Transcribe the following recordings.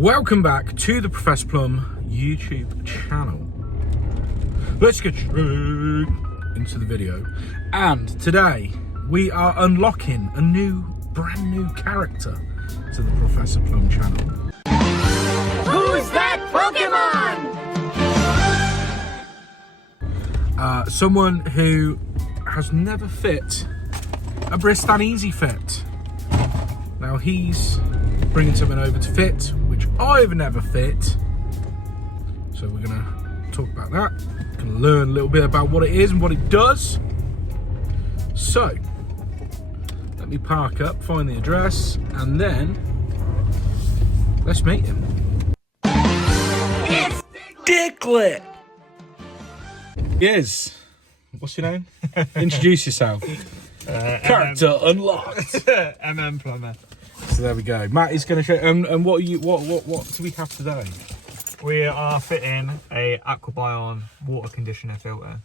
Welcome back to the Professor Plum YouTube channel. Let's get straight into the video. And today we are unlocking a brand new character to the Professor Plum channel. Who's that Pokemon? Someone who has never fit a bristan EASYFIT. Now he's bringing something over to fit, which I've never fit. So we're gonna talk about that. Gonna learn a little bit about what it is and what it does. So, let me park up, find the address, and then let's meet him. It's Dicklet! Yes. What's your name? Introduce yourself. Character unlocked. Plumber. So there we go. Matt is going to show. And what do we have today? We are fitting a Aquabion water conditioner filter.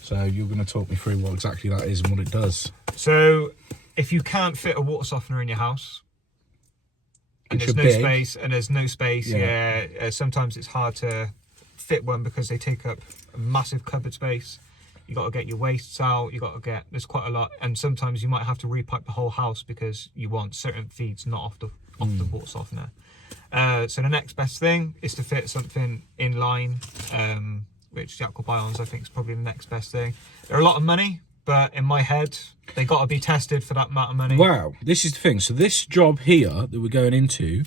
So you're going to talk me through what exactly that is and what it does. So if you can't fit a water softener in your house, and there's no space, sometimes it's hard to fit one because they take up a massive cupboard space. You got to get your wastes out, there's quite a lot, and sometimes you might have to repipe the whole house because you want certain feeds not off the water softener. So the next best thing is to fit something in line, which the Aquabions I think is probably the next best thing. They're a lot of money, but in my head, they got to be tested for that amount of money. Wow, this is the thing. So this job here that we're going into,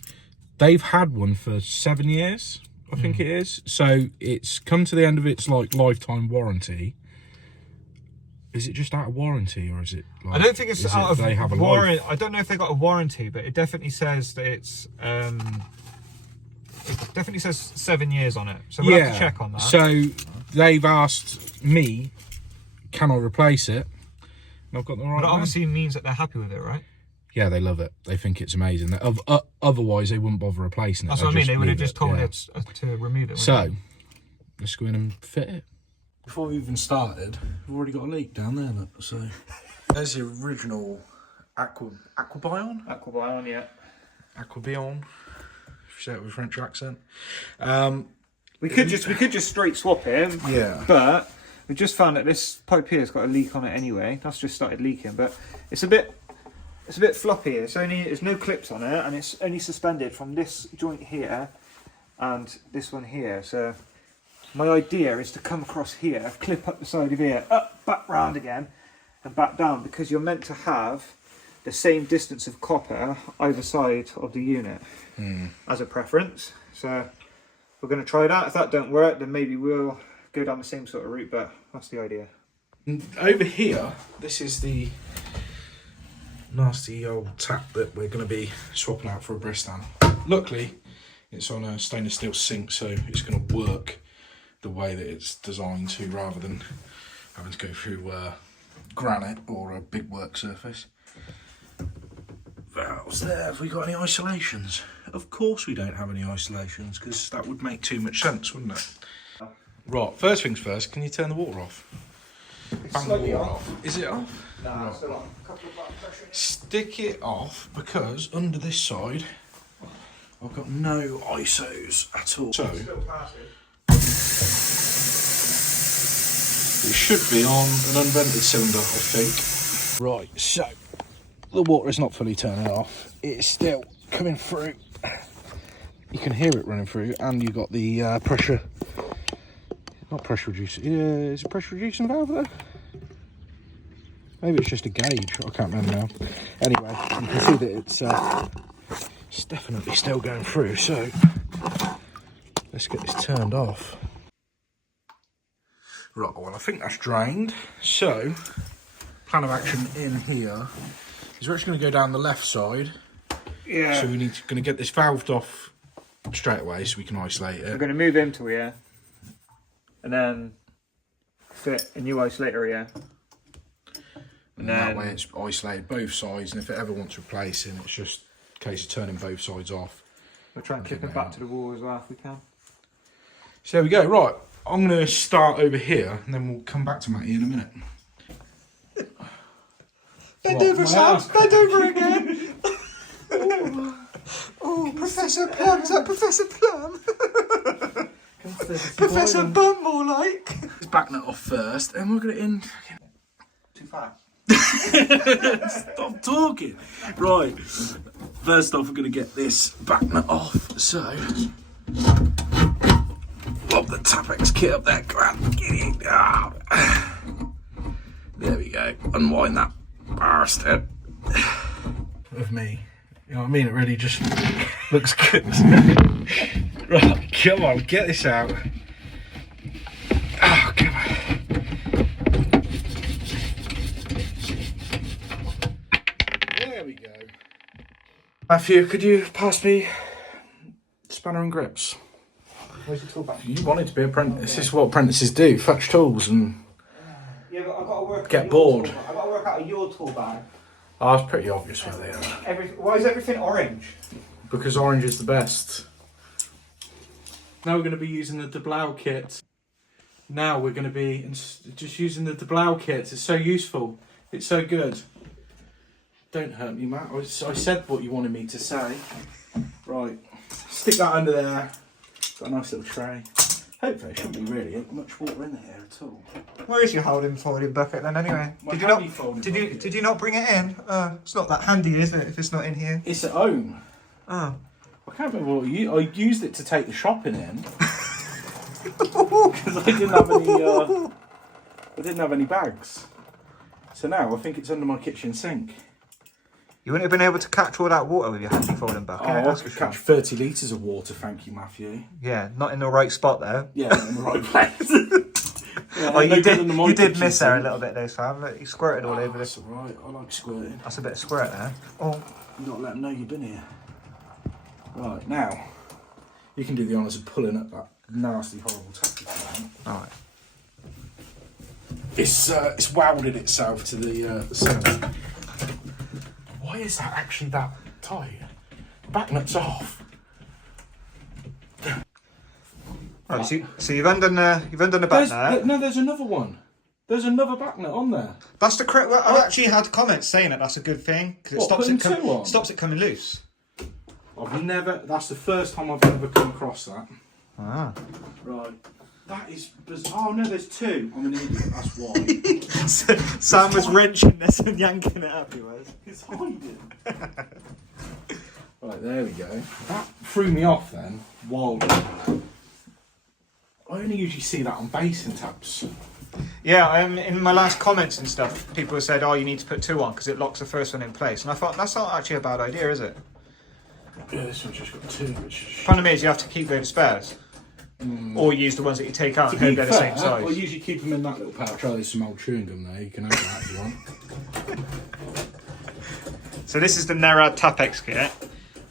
they've had one for 7 years, I think it is. So it's come to the end of its lifetime warranty. Is it just out of warranty, or is it? I don't think it's out of warranty. I don't know if they got a warranty, but it definitely says that it's. It definitely says 7 years on it, so we'll have to check on that. So they've asked me, can I replace it? And I've got the right. But it obviously means that they're happy with it, right? Yeah, they love it. They think it's amazing. Otherwise, they wouldn't bother replacing it. That's what I mean. They would have just told us to remove it. So let's go in and fit it. Before we even started, we've already got a leak down there, look. So there's the original Aquabion? Aquabion, yeah. Aquabion, if you say it with a French accent. We could just straight swap it. Yeah. But we just found that this pipe here has got a leak on it anyway. That's just started leaking, but it's a bit floppy. There's no clips on it, and it's only suspended from this joint here and this one here. So my idea is to come across here, clip up the side of here, up, back round again, and back down, because you're meant to have the same distance of copper either side of the unit as a preference. So we're going to try that. If that don't work, then maybe we'll go down the same sort of route, but that's the idea. Over here, this is the nasty old tap that we're going to be swapping out for a bristan. Luckily, it's on a stainless steel sink, so it's going to work the way that it's designed to, rather than having to go through granite or a big work surface. Valves there. Have we got any isolations? Of course we don't have any isolations, because that would make too much sense, wouldn't it? Right, first things first, can you turn the water off? Bang the water off. Is it off? No, right. It's still on. A couple of bar pressure. Stick it off, because under this side I've got no ISOs at all. So it should be on an unvented cylinder, I think. Right, so the water is not fully turning off. It's still coming through. You can hear it running through, and you've got the pressure, not pressure reducing, is it pressure reducing valve there? Maybe it's just a gauge, I can't remember now. Anyway, you can see that it's definitely still going through, so let's get this turned off. Right, well, I think that's drained. So, plan of action in here is we're actually going to go down the left side. Yeah. So we're going to get this valved off straight away so we can isolate it. We're going to move into here and then fit a new isolator here. And then that way it's isolated both sides, and if it ever wants replacing, it's just a case of turning both sides off. We'll try and clip it back to the wall as well if we can. So there we go. Right, I'm going to start over here, and then we'll come back to Matty in a minute. Bend over, Sam! Bend over again! Oh, Professor Plum, is that Professor Plum? Professor Bum, more like. Let's back that off first, and we're going to end. Too far. Stop talking. Right. First off, we're going to get this back nut off. So, pop the Tapex kit up there. Come on, get it out. There we go. Unwind that bastard. Of me. You know what I mean? It really just looks good. Right, come on, get this out. Oh, come on. There we go. Matthew, could you pass me spanner and grips? Where's your tool bag? You wanted to be an apprentice. This is what apprentices do, fetch tools and Yeah, but I've got to work get bored. I've got to work out of your tool bag. Oh, it's pretty obvious what they are. Why is everything orange? Because orange is the best. Now we're going to be using the Deblau kit. Now we're going to be just using the Deblau kit. It's so useful. It's so good. Don't hurt me, Matt. I said what you wanted me to say. Right. Stick that under there. Got a nice little tray. Hopefully there shouldn't be really much water in there at all. Where is your folding bucket then anyway? Did you not bring it in? It's not that handy, is it, if it's not in here? It's at home. Oh. I can't remember what I used it to take the shopping in. Because I didn't have any bags. So now I think it's under my kitchen sink. You wouldn't have been able to catch all that water with your handy folding bucket. Oh, I could catch 30 litres of water, thank you, Matthew. Yeah, not in the right spot though. Yeah, not in the right place. Yeah, oh, you did miss there a little bit though, Sam. Look, you squirted all over this. That's alright, I like squirting. That's a bit of squirt there. Oh. You've got to let them know you've been here. Right, now, you can do the honours of pulling up that nasty, horrible tap if you want. Alright. It's welded itself to the centre. Why is that actually that tight? Back nut's off. Right, so you've undone the back nut. No, there's another one. There's another back nut on there. That's the correct. Well, I've actually had comments saying that that's a good thing because it stops it coming loose. I've never. That's the first time I've ever come across that. Ah. Right. That is bizarre. Oh no, there's two. I'm an idiot. That's why. Sam was wrenching this and yanking it up. He was. It's hiding. Right, there we go. That threw me off then. Wildly. I only usually see that on basin taps. Yeah, in my last comments and stuff, people have said, "Oh, you need to put two on because it locks the first one in place." And I thought that's not actually a bad idea, is it? Yeah, this one's just got two. Which problem is you have to keep those spares. Or use the ones that you take out and they're the same size. I usually keep them in that little pouch. Oh, there's some old chewing gum there. You can have that if you want. So this is the Nerad Tapex kit.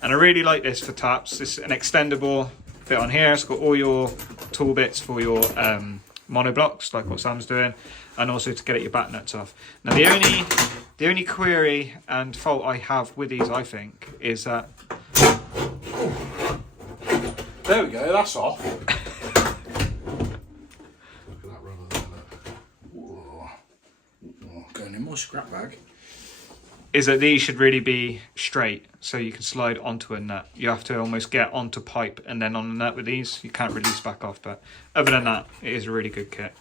And I really like this for taps. It's an extendable bit on here. It's got all your tool bits for your monoblocks, like what Sam's doing. And also to get at your back nuts off. Now the only query and fault I have with these, I think, is that... There we go, that's off. Look at that rubber there, look. Whoa. Oh, going in my scrap bag. Is that these should really be straight so you can slide onto a nut. You have to almost get onto pipe and then on the nut with these. You can't release back off, but other than that, it is a really good kit.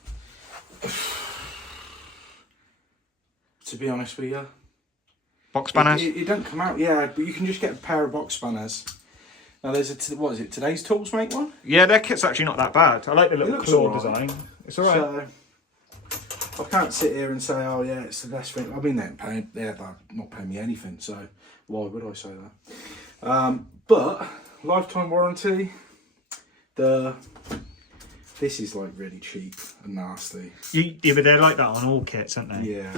To be honest with you. Box spanners? It don't come out, yeah, but you can just get a pair of box spanners. Now there's what is it, Today's Tools make one? Yeah, their kit's actually not that bad. I like the little claw design. It's alright. So, I can't sit here and say, oh yeah, it's the best thing. I mean, they're not paying me anything, so why would I say that? But, lifetime warranty, this is like really cheap and nasty. Yeah, but they're like that on all kits, aren't they? Yeah.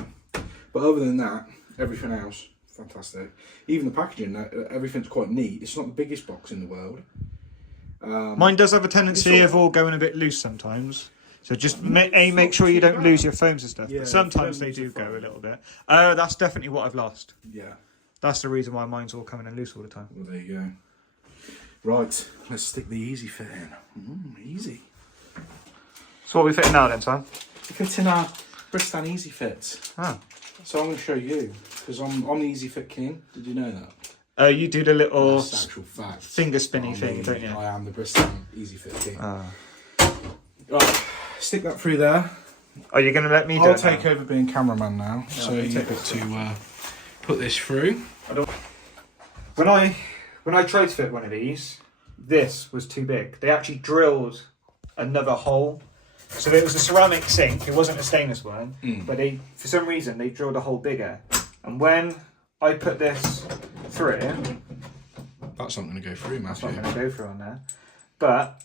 But other than that, everything else, fantastic. Even the packaging, everything's quite neat. It's not the biggest box in the world. Mine does have a tendency of all going a bit loose sometimes. So just make sure you don't lose your foams and stuff. Yeah, but sometimes they do go a little bit. Oh, that's definitely what I've lost. Yeah. That's the reason why mine's all coming in loose all the time. Well, there you go. Right, let's stick the EASYFIT in. Easy. So what are we fitting now then, Sam? Fitting our bristan EASYFIT. Ah. So I'm going to show you, because I'm the EASYFIT king. Did you know that? Oh, you do the little That's actual fact. finger spinny thing, don't you? I am the bristan EASYFIT king. Right, stick that through there. Oh, you're going to let me do it? I'll take over being cameraman now. So you get to put this through. When I tried to fit one of these, this was too big. They actually drilled another hole. So it was a ceramic sink. It wasn't a stainless one, but for some reason they drilled a hole bigger. And when I put this through, that's not going to go through, Matthew. It's not going to go through on there. But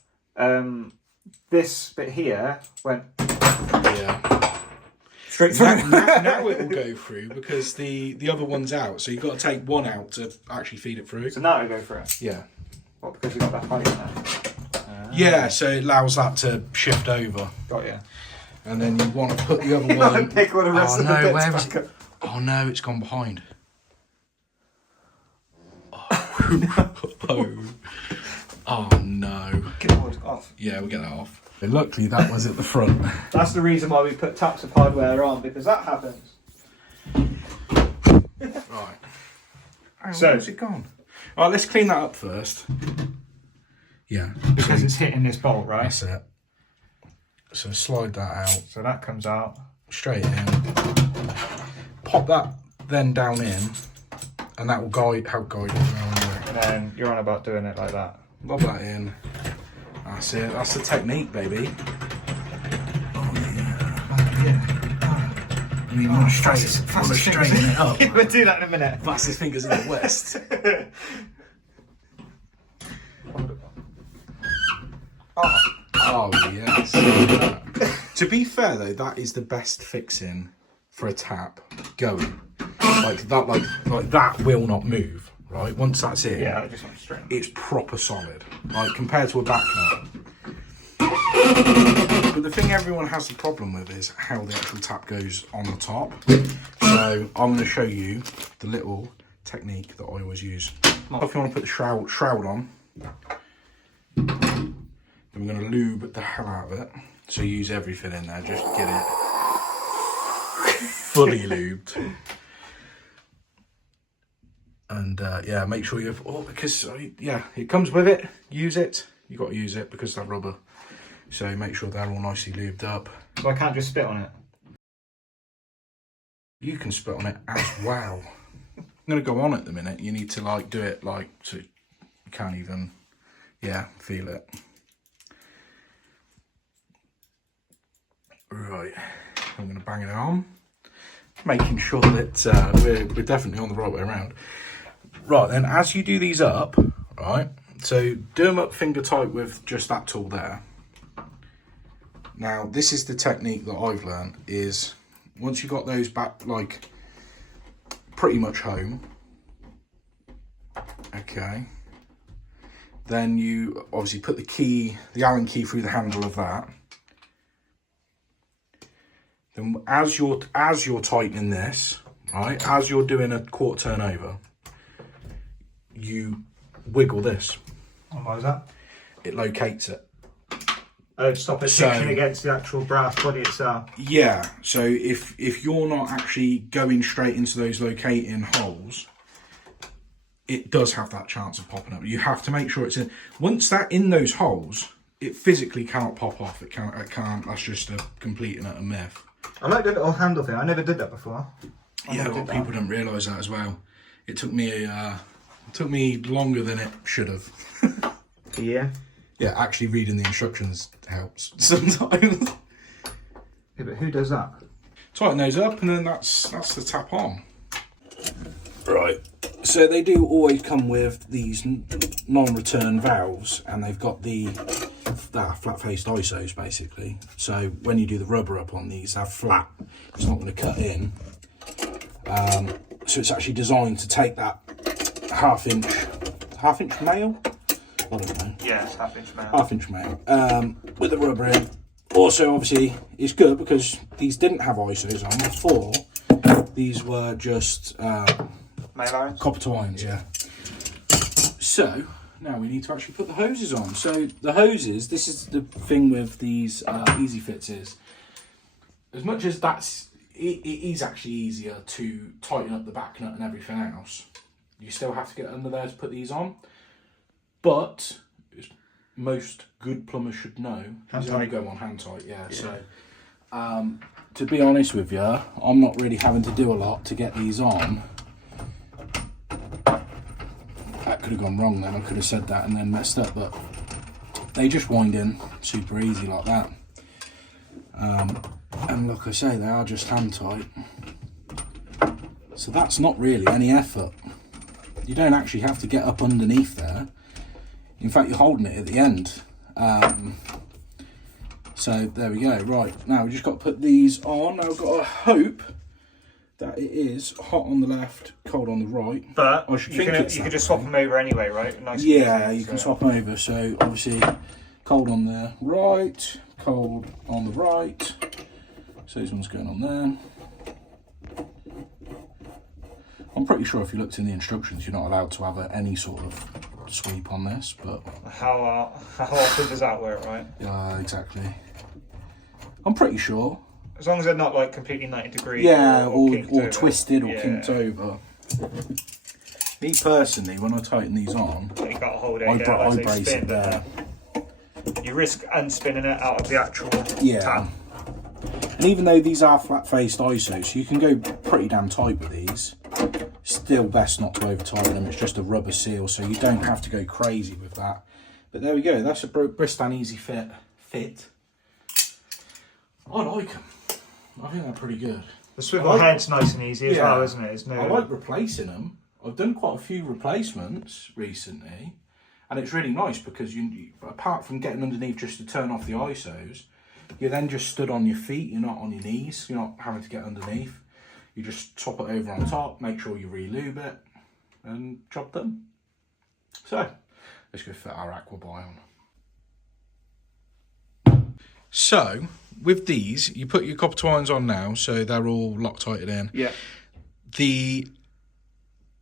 this bit here went straight through. Now it will go through because the other one's out. So you've got to take one out to actually feed it through. So now it'll go through. Yeah. What, because you've got that height in there? Yeah, so it allows that to shift over. Got you. And then you want to put the other one. Pick one of the rest of the bits back up. Oh no, it's gone behind. Oh, oh no. Get the wood off. Yeah, we'll get that off. And luckily that was at the front. That's the reason why we put taps of hardware on, because that happens. Right. So, where's it gone? Alright, let's clean that up first. Yeah. Because it's hitting this bolt, right? That's it. So slide that out. So that comes out. Straight in. Pop that then down in, and that will help guide it around there. And then you're on about doing it like that. Lob that in. That's it. That's the technique, baby. Oh yeah. And you want to straighten it up. We'll do that in a minute. Fastest fingers in the West. Oh yes. To be fair though, that is the best fixing for a tap going. Like that will not move. Right, once that's in, yeah, I just want to straighten. It's proper solid. Like compared to a back nut. But the thing everyone has the problem with is how the actual tap goes on the top. So I'm going to show you the little technique that I always use. If you want to put the shroud on, then we're going to lube the hell out of it. So use everything in there, just get it fully lubed. And yeah, make sure you've, because yeah, it comes with it, use it. You've got to use it because of that rubber. So make sure they're all nicely lubed up. So I can't just spit on it? You can spit on it as well. I'm going to go on at the minute. You need to like do it like so you can't even, yeah, feel it. Right, I'm going to bang it on. Making sure that we're definitely on the right way around. Right, then as you do these up, right, so do them up finger tight with just that tool there. Now, this is the technique that I've learned is once you got those back, like, pretty much home, okay, then you obviously put the Allen key through the handle of that. Then as you're tightening this, right, as you're doing a quarter turn over, you wiggle this. Oh, why is that? It locates it. Oh, stop it pushing against the actual brass body itself. Yeah, so if you're not actually going straight into those locating holes, it does have that chance of popping up. You have to make sure it's in. Once that's in those holes, it physically cannot pop off. It can't. That's just a complete and utter myth. I like the little handle thing. I never did that before. Yeah, a lot of people don't realise that as well. It took me longer than it should have. Yeah. Yeah, actually reading the instructions helps sometimes. Yeah, but who does that? Tighten those up and then that's the tap on. Right, so they do always come with these non-return valves and they've got the flat-faced ISOs basically. So when you do the rubber up on these, they're flat. It's not going to cut in. So it's actually designed to take that half inch male? I don't know. Yeah, it's half-inch male. Half-inch male. With the rubber in. Also, obviously, it's good because these didn't have ISOs on before. These were just male irons? copper to irons, yeah. So, now we need to actually put the hoses on. So, the hoses, this is the thing with these EASYFITs is, as much as it is actually easier to tighten up the back nut and everything else, You still have to get under there to put these on. But most good plumbers should know, hand tight. Go on hand tight, yeah. So to be honest with you, I'm not really having to do a lot to get these on. That could have gone wrong then. I could have said that and then messed up, but they just wind in super easy like that. And like I say, they are just hand tight. So that's not really any effort. You don't actually have to get up underneath there. In fact, you're holding it at the end. So there we go. Right, now we just got to put these on. Now I've got to hope that it is hot on the left, cold on the right. But you can just swap them over anyway, right? Nice. Yeah, you can swap them over. So obviously, cold on the right, cold on the right. So this one's going on there. I'm pretty sure if you looked in the instructions, you're not allowed to have any sort of sweep on this, but how often does that work, right? Yeah, exactly. I'm pretty sure. As long as they're not like completely 90 degrees. Yeah, or twisted or kinked over. Me personally, when I tighten these on, you got to hold it. I brace it there. You risk unspinning it out of the actual tap. And even though these are flat-faced ISOs, so you can go pretty damn tight with these. Still best not to over tighten them. It's just a rubber seal, so you don't have to go crazy with that. But there we go. That's a Bristan EASYFIT. I like them. I think they're pretty good. The swivel head's nice and easy as well, isn't it? I like replacing them. I've done quite a few replacements recently, and it's really nice because you, apart from getting underneath just to turn off the ISOs, you're then just stood on your feet. You're not on your knees. You're not having to get underneath. You just top it over on top, make sure you re-lube it, and job done. So, let's go fit our Aquabion on. So, with these, you put your copper twines on now, so they're all Loctited in. Yeah.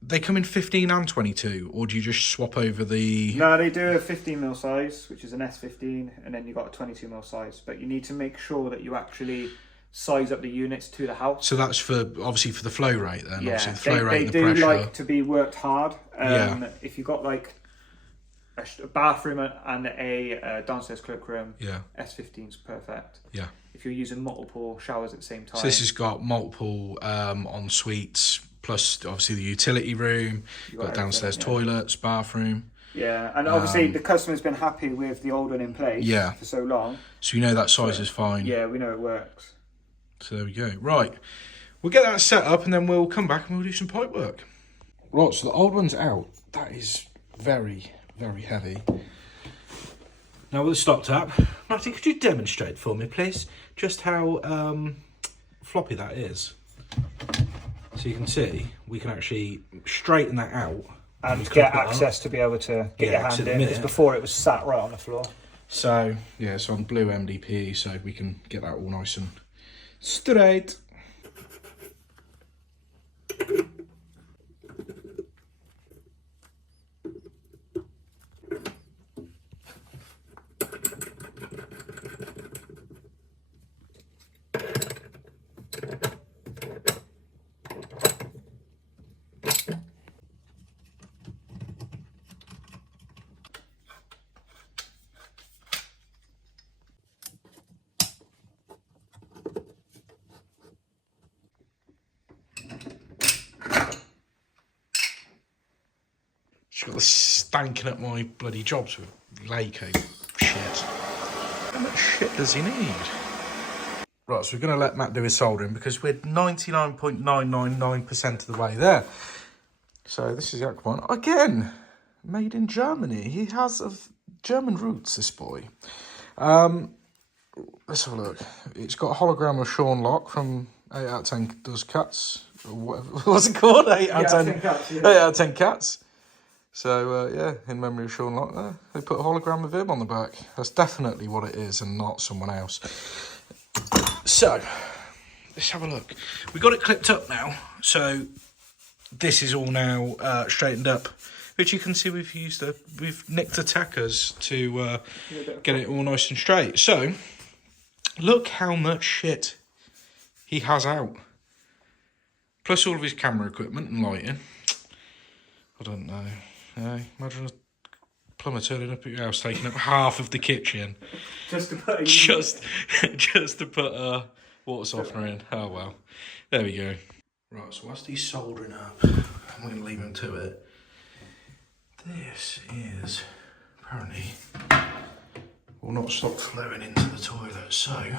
They come in 15 and 22, or do you just swap over the... No, they do a 15mm size, which is an S15, and then you've got a 22mm size. But you need to make sure that you actually size up the units to the house. So that's for, obviously, for the flow rate then? Yeah, obviously the flow rate and the they pressure. do like to be worked hard. If you've got like a bathroom and a downstairs cloakroom, S15's perfect. Yeah. If you're using multiple showers at the same time. So this has got multiple en suites, plus obviously the utility room, got downstairs toilets, bathroom. Yeah, and obviously the customer's been happy with the old one in place for so long. So you know that size is fine. Yeah, we know it works. So there we go. Right, we'll get that set up and then we'll come back and we'll do some pipe work. Right, so the old one's out. That is very, very heavy. Now with the stop tap, Matty, could you demonstrate for me, please, just how floppy that is? So you can see, we can actually straighten that out. And get access to be able to get your hand in, because before it was sat right on the floor. So, yeah, it's on blue MDP, so we can get that all nice and straight. She's got this stanking up my bloody jobs with Laco shit. How much shit does he need? Right, so we're going to let Matt do his soldering because we're 99.999% of the way there. So this is the Aquabion. Again, made in Germany. He has German roots, this boy. Let's have a look. It's got a hologram of Sean Locke from 8 out of 10 Does Cats. Or whatever. What's it called? 8 out of 10 Cats. Yeah. 8 out of 10 Cats. So, yeah, in memory of Sean Locke there. They put a hologram of him on the back. That's definitely what it is and not someone else. So, let's have a look. We got it clipped up now. So, this is all now straightened up. Which you can see we've nicked the tackers to get it all nice and straight. So, look how much shit he has out. Plus all of his camera equipment and lighting. don't know. Imagine a plumber turning up at your house, taking up half of the kitchen. Just to put just to put water softener in. Oh well. There we go. Right, so whilst he's soldering up, I'm going to leave him to it. This is apparently will not stop flowing into the toilet, so either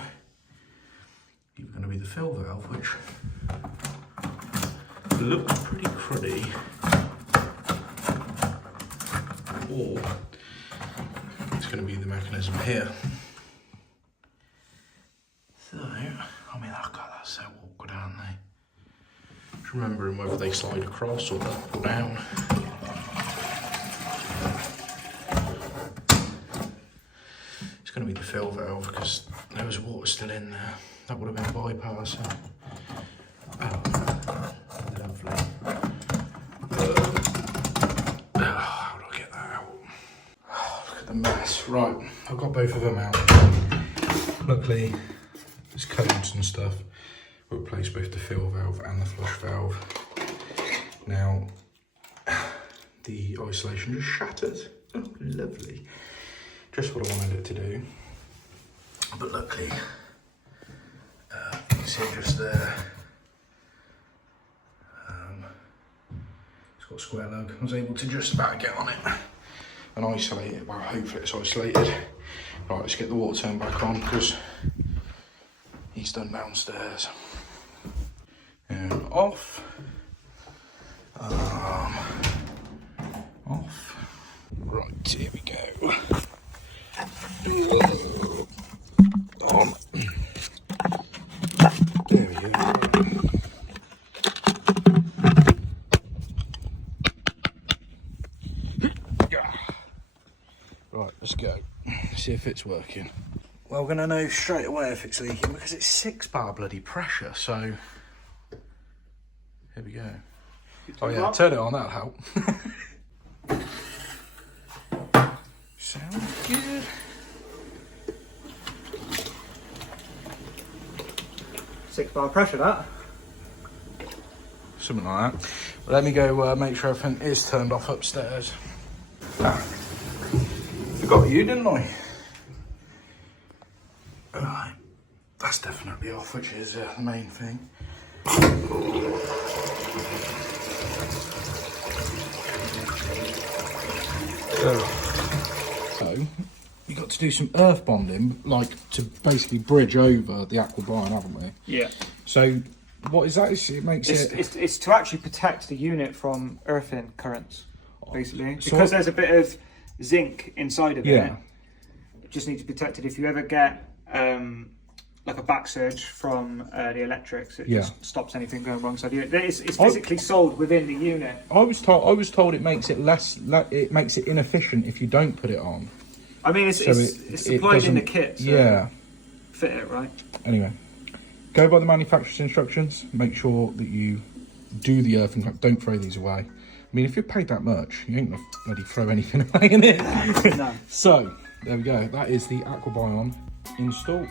going to be the fill valve, which looks pretty cruddy, or it's going to be the mechanism here. So, I mean, oh God, that's so awkward, aren't they? Just remembering whether they slide across or up or down. It's going to be the fill valve because there was water still in there. That would have been a bypass. Oh, lovely. How do I get that out? Oh, look at the mess. Right, I've got both of them out. Luckily, there's codes and stuff. We'll replace both the fill valve and the flush valve. Now, the isolation just shattered. Oh, lovely. Just what I wanted it to do. But luckily, you can see just there. It's got a square lug. I was able to just about get on it and isolate it. Well, hopefully it's isolated. Right, let's get the water turned back on because he's done downstairs. And off. Off. Right, here we go. On. There we go. Right, let's go. See if it's working. Well, we're going to know straight away if it's leaking because it's 6 bar bloody pressure, so here we go. Oh yeah, turn it on, that'll help. Sounds good. Six bar pressure, that. Something like that. But let me go make sure everything is turned off upstairs. Forgot you, didn't I? Alright, that's definitely off, which is the main thing. So, we got to do some earth bonding, like to basically bridge over the Aquabion, haven't we? Yeah. So, what is that? It makes it's to actually protect the unit from earthing currents, basically. So because there's a bit of zinc inside of it. It just needs to be protected. If you ever get like a back surge from the electrics, it just stops anything going wrong. So it's physically sold within the unit. I was told it makes it it makes it inefficient if you don't put it on. I mean, it's supplied in the kit. So fit it right. Anyway, go by the manufacturer's instructions. Make sure that you do the earthing. Don't throw these away. I mean, if you're paid that much, you ain't gonna bloody throw anything away in it. No. So there we go. That is the Aquabion installed.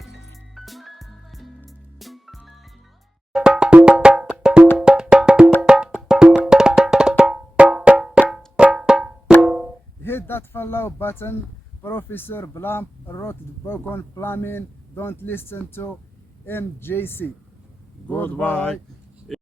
Hit that follow button. Professor Blamp wrote the book on plumbing. Don't listen to MJC. Goodbye.